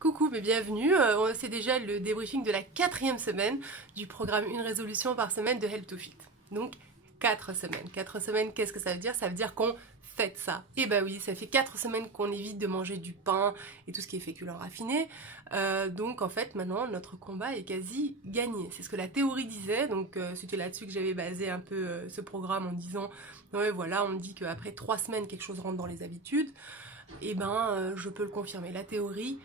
Coucou et bienvenue, c'est déjà le débriefing de la 4e semaine du programme Une résolution par semaine de Help to Fit. Donc 4 semaines. 4 semaines, qu'est-ce que ça veut dire? Ça veut dire qu'on fête ça. Et bah oui, ça fait 4 semaines qu'on évite de manger du pain et tout ce qui est féculent raffiné. Donc en fait maintenant notre combat est quasi gagné. C'est ce que la théorie disait, donc c'était là-dessus que j'avais basé un peu ce programme en disant ouais voilà, on dit qu'après 3 semaines quelque chose rentre dans les habitudes. Et ben je peux le confirmer. La théorie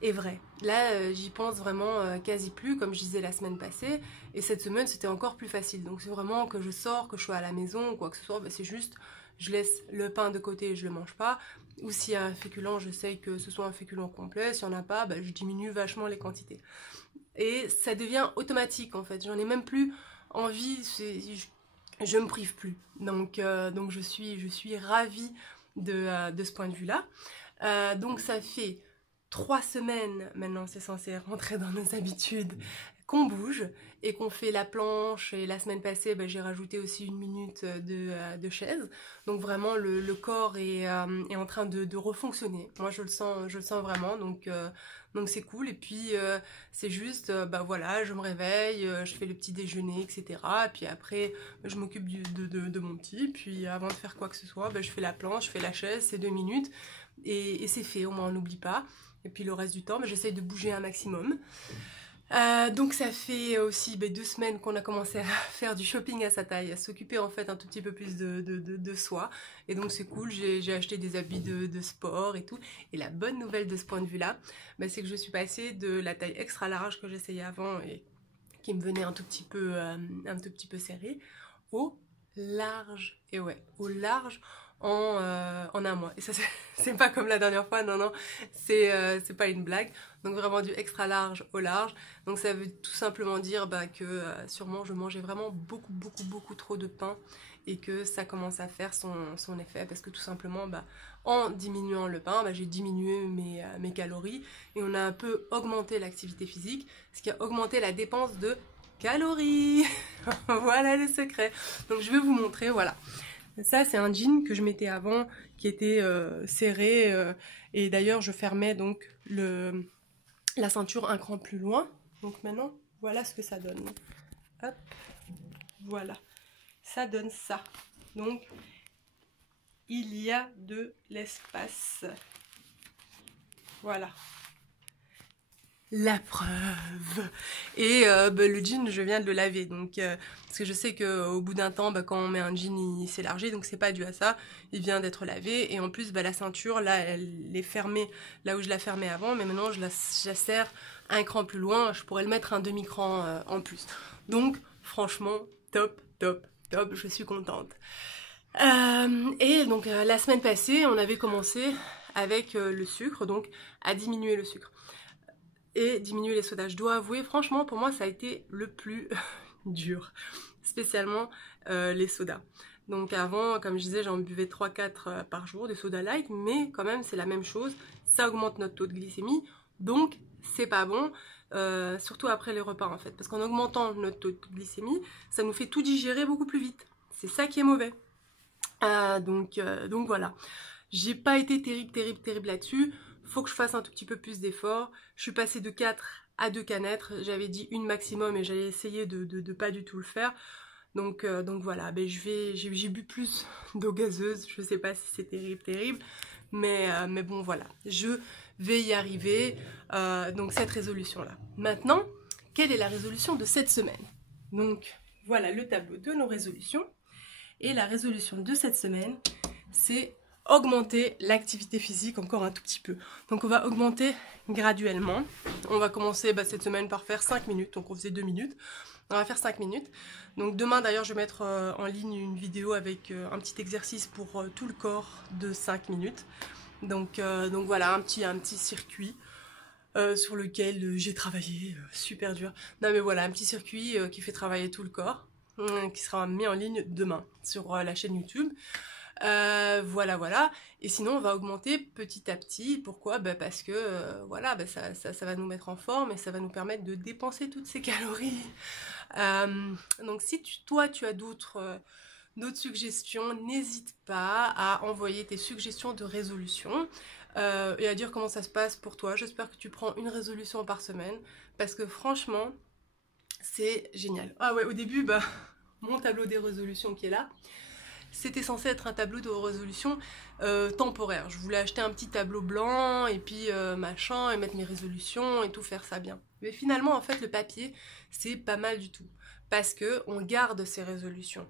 est vrai. Là, j'y pense vraiment quasi plus, comme je disais la semaine passée, et cette semaine, c'était encore plus facile. Donc c'est vraiment que je sors, que je sois à la maison, ou quoi que ce soit, bah, c'est juste, je laisse le pain de côté et je le mange pas. Ou s'il y a un féculent, j'essaye que ce soit un féculent complet. S'il n'y en a pas, bah, je diminue vachement les quantités. Et ça devient automatique, en fait. J'en ai même plus envie, je me prive plus. Donc je suis ravie de ce point de vue-là. Donc ça fait 3 semaines, maintenant c'est censé rentrer dans nos habitudes, qu'on bouge et qu'on fait la planche. Et la semaine passée, bah, j'ai rajouté aussi 1 minute de chaise. Donc vraiment, le corps est en train de refonctionner. Moi, je le sens vraiment. Donc c'est cool. Et puis, c'est juste, bah voilà, je me réveille, je fais le petit déjeuner, etc. Puis après, je m'occupe de mon petit. Puis avant de faire quoi que ce soit, bah, je fais la planche, je fais la chaise, c'est 2 minutes. Et c'est fait, au moins on n'oublie pas. Et puis le reste du temps, j'essaye de bouger un maximum. Donc ça fait aussi 2 semaines qu'on a commencé à faire du shopping à sa taille, à s'occuper en fait un tout petit peu plus de soi. Et donc c'est cool, j'ai acheté des habits de sport et tout. Et la bonne nouvelle de ce point de vue-là, c'est que je suis passée de la taille extra large que j'essayais avant et qui me venait un tout petit peu serré, au large. Et ouais, au large en un mois. Et ça, c'est pas comme la dernière fois, non, c'est pas une blague. Donc vraiment du extra large au large. Donc ça veut tout simplement dire que sûrement je mangeais vraiment beaucoup trop de pain et que ça commence à faire son effet parce que tout simplement en diminuant le pain, j'ai diminué mes calories et on a un peu augmenté l'activité physique, ce qui a augmenté la dépense de calories. Voilà le secret. Donc je vais vous montrer, voilà. Ça, c'est un jean que je mettais avant, qui était serré. Et d'ailleurs, je fermais donc la ceinture un cran plus loin. Donc maintenant, voilà ce que ça donne. Hop, voilà. Ça donne ça. Donc, il y a de l'espace. Voilà. La preuve. Et le jean, je viens de le laver, donc parce que je sais qu'au bout d'un temps, quand on met un jean, il s'élargit, donc c'est pas dû à ça. Il vient d'être lavé et en plus, la ceinture, là, elle est fermée là où je la fermais avant, mais maintenant je la serre un cran plus loin. Je pourrais le mettre un demi-cran en plus. Donc, franchement, top. Je suis contente. Et donc la semaine passée, on avait commencé avec le sucre, donc à diminuer le sucre et diminuer les sodas. Je dois avouer, franchement, pour moi, ça a été le plus dur, spécialement les sodas. Donc avant, comme je disais, j'en buvais 3-4 par jour, des sodas light, mais quand même, c'est la même chose. Ça augmente notre taux de glycémie, donc c'est pas bon, surtout après les repas en fait. Parce qu'en augmentant notre taux de glycémie, ça nous fait tout digérer beaucoup plus vite. C'est ça qui est mauvais. Donc voilà. J'ai pas été terrible là-dessus. Faut que je fasse un tout petit peu plus d'efforts. Je suis passée de 4 à 2 canettes. J'avais dit une maximum et j'allais essayer de pas du tout le faire. Donc voilà, j'ai bu plus d'eau gazeuse. Je sais pas si c'est terrible. Mais bon voilà, je vais y arriver. Donc cette résolution-là. Maintenant, quelle est la résolution de cette semaine? Donc voilà le tableau de nos résolutions. Et la résolution de cette semaine, c'est augmenter l'activité physique encore un tout petit peu. Donc on va augmenter graduellement. On va commencer cette semaine par faire 5 minutes. Donc on faisait 2 minutes. On va faire 5 minutes. Donc demain d'ailleurs je vais mettre en ligne une vidéo avec un petit exercice pour tout le corps de 5 minutes. Donc voilà, un petit circuit. Sur lequel j'ai travaillé super dur. Non mais voilà, un petit circuit qui fait travailler tout le corps, qui sera mis en ligne demain sur la chaîne YouTube. Voilà. Et sinon, on va augmenter petit à petit. Pourquoi? Parce que ça va nous mettre en forme et ça va nous permettre de dépenser toutes ces calories. Donc si toi tu as d'autres suggestions, n'hésite pas à envoyer tes suggestions de résolution. et à dire comment ça se passe pour toi. J'espère que tu prends une résolution par semaine parce que franchement, c'est génial. Ah ouais, au début, bah, mon tableau des résolutions qui est là, c'était censé être un tableau de résolution temporaire. Je voulais acheter un petit tableau blanc et puis machin et mettre mes résolutions et tout faire ça bien. Mais finalement, en fait, le papier, c'est pas mal du tout parce que on garde ses résolutions.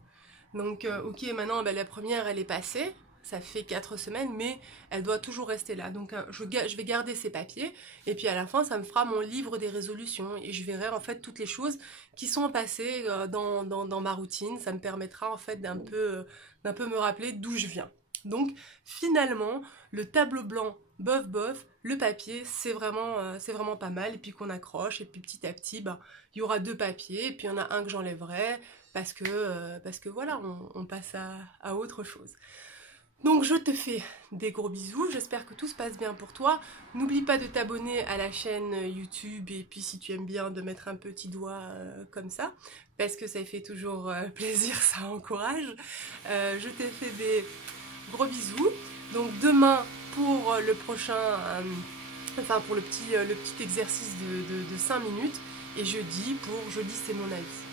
Donc, ok, maintenant, bah, la première, elle est passée. Ça fait 4 semaines, mais elle doit toujours rester là. Donc, je vais garder ces papiers. Et puis, à la fin, ça me fera mon livre des résolutions. Et je verrai, en fait, toutes les choses qui sont passées dans ma routine. Ça me permettra, en fait, d'un peu me rappeler d'où je viens. Donc, finalement, le tableau blanc, bof, bof, le papier, c'est vraiment pas mal. Et puis, qu'on accroche. Et puis, petit à petit, bah, il y aura 2 papiers. Et puis, il y en a un que j'enlèverai parce que voilà, on passe à autre chose. Donc je te fais des gros bisous, j'espère que tout se passe bien pour toi. N'oublie pas de t'abonner à la chaîne YouTube et puis si tu aimes bien de mettre un petit doigt comme ça, parce que ça fait toujours plaisir, ça encourage. Je te fais des gros bisous. Donc demain pour le prochain, pour le petit exercice de 5 minutes et jeudi c'est mon avis.